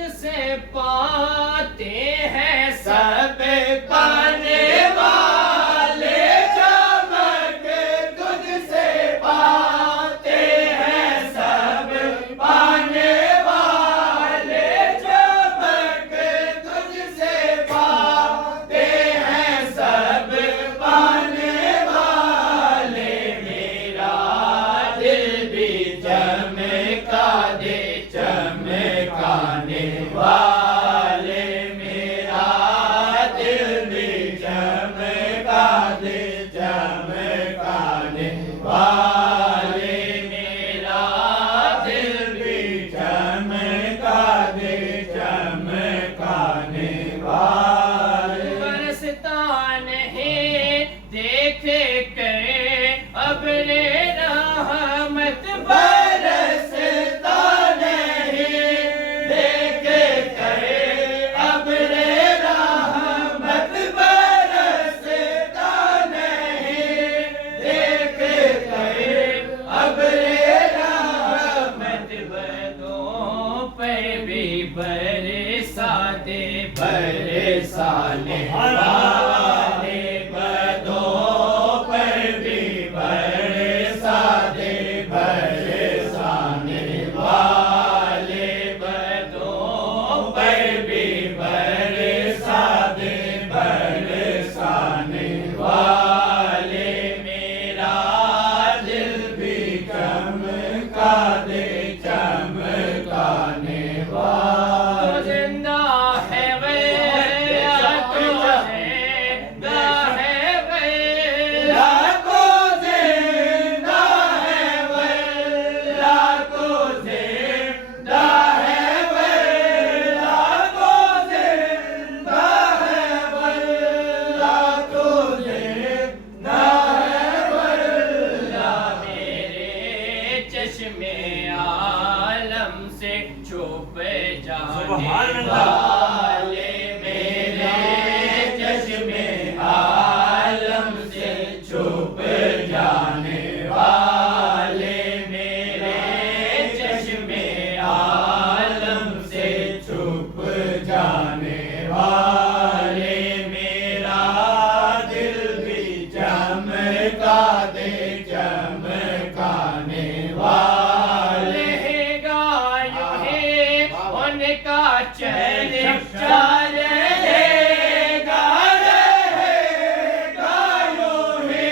तुझसे पाते हैं सब पाने वाले, चमक तुझसे पाते हैं सब पाने वाले, चमक तुझसे पाते हैं सब पाने वाले। मेरा दिल भी चमका दे चमकाने वाले, मेरा दिल भी चमका दे चमकाने वाले, मेरा दिल भी चमका दे चमकाने वाले। बरसता नहीं देखे करे अबरे रहमत, बरसता नहीं देखे करे अबरे रहमत, बरसता नहीं देखे करे अबरे रहमत। बदों पर भी बरसा दे बरसाने वाले, बदों पर भी बरसा दे बरसाने वाले, बदों पर भी बरसा दे बरसाने वाले। मेरा दिल भी चमका दे चमकाने वाले। जिंदा है वल्ला तो जिंदा है वल्ला को, जिंदा है वल्ला को, जिंदा है वल्ला को, जिंदा है वल्ला को, जिंदा है वल्ला। मेरे चश्मे आलम से छुप जाने वाले, मेरे चश्मे आलम से छुप जाने वाले, मेरे चश्मे आलम से छुप जाने वाले। मेरा दिल भी चमका दे चमकाने वाले। गायों है उनका चर्चा रहेगा, रहेगा यूं ही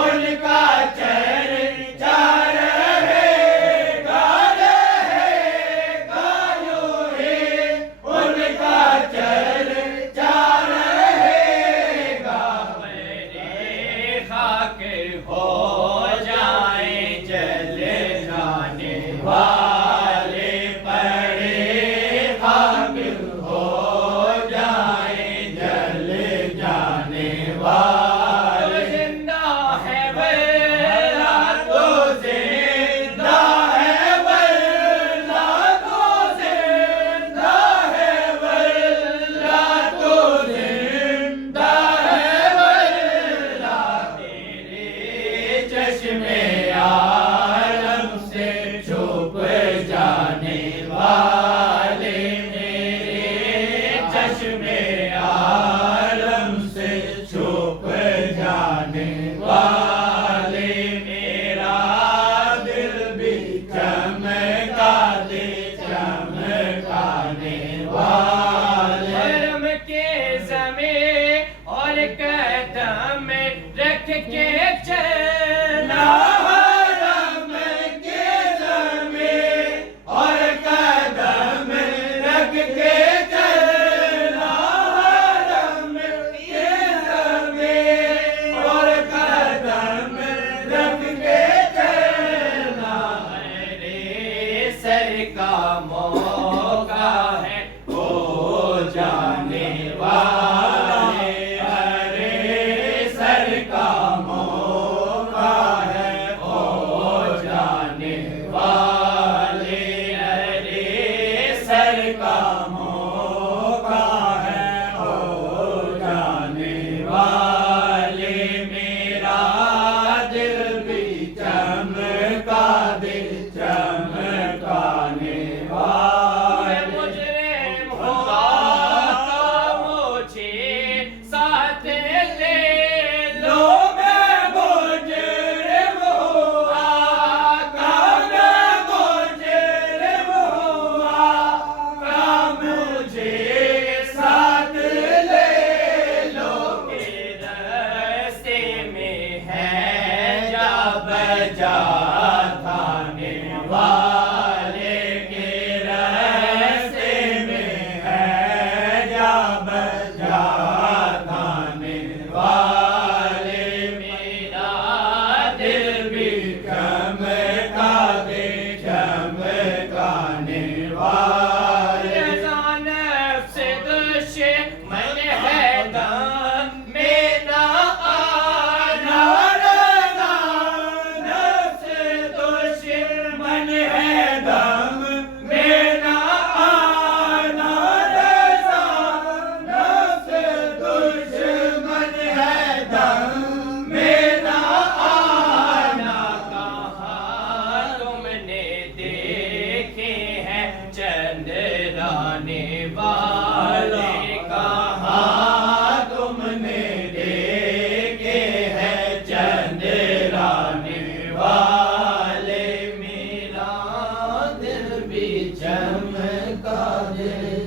उनका चर्चा रहेगा, रहेगा यूं ही उनका चर्चा रहेगा। मेरे खाक हो जाए जले जाने वाले, पड़े खाक हो जाए जल जाने वाले। जिंदा है वल्ला तो जिंदा है वल्ला तो, जिंदा है वल्ला तो, जिंदा है वल्ला। मेरे चश्मे आलम से छुप जाने वाले, मेरे चश्मे आलम से छुप जाने वाले। मेरा दिल भी चमका दे चमकाने वाले। हरम के ज़मीं और कदम रख के चलना, हरम के ज़मीं और कदम रख के चलना, हरम के ज़मीं और कदम रख के चलना। मेरे सर का मौका है हो जाने वाले, अरे सर का मौका है हो जाने वाले, अरे सर का मौका है हो जाने वाले। मेरा दिल भी चमका दे चमकाने वाले। मुझे चंद्राने वाले कहाँ तुमने देखे हैं चंद्राने वाले, मेरा दिल भी चमका दे।